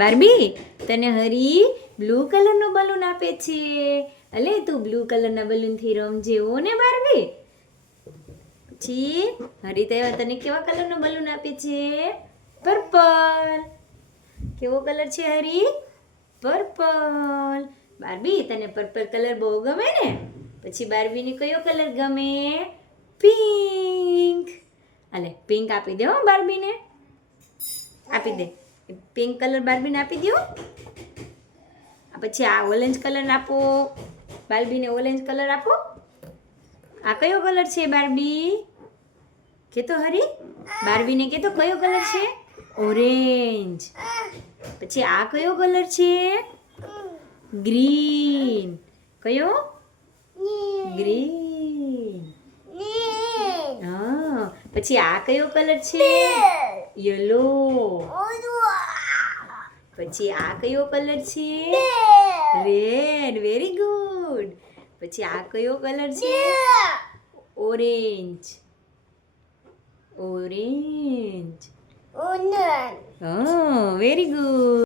Barbie તને હરી blue કલરનું balloon આપે છે. અલે તું બ્લુ કલરના બલૂનથી રમજે હો ને બાર્બી. પછી હરી તને કેવા કલરનું બલૂન આપે છે? પર્પલ. કેવો કલર છે હરી? પર્પલ. બાર્બી તને પર્પલ કલર બહુ ગમે ને? પછી બાર્બીને કયો કલર ગમે? પિંક. અલે પિંક આપી દે હો બાર્બીને. આપી દે. પિંક કલર બાર્બીને આપી દો. પછી આ ઓરેન્જ કલર આપો. બાર્બીને ઓરેન્જ કલર આપો. આ કયો કલર છે બાર્બી? કે તો હરી બાર્બીને કે તો કયો કલર છે? ઓરેન્જ. પછી આ કયો કલર છે? ગ્રીન. કયો? ગ્રીન. હા. પછી આ કયો કલર છે? યલો. પછી આ કયો કલર છે? રેડ. Very good. પછી આ કયો કલર છે? ઓરેન્જ. ઓરેન્જ. હા વેરી ગુડ.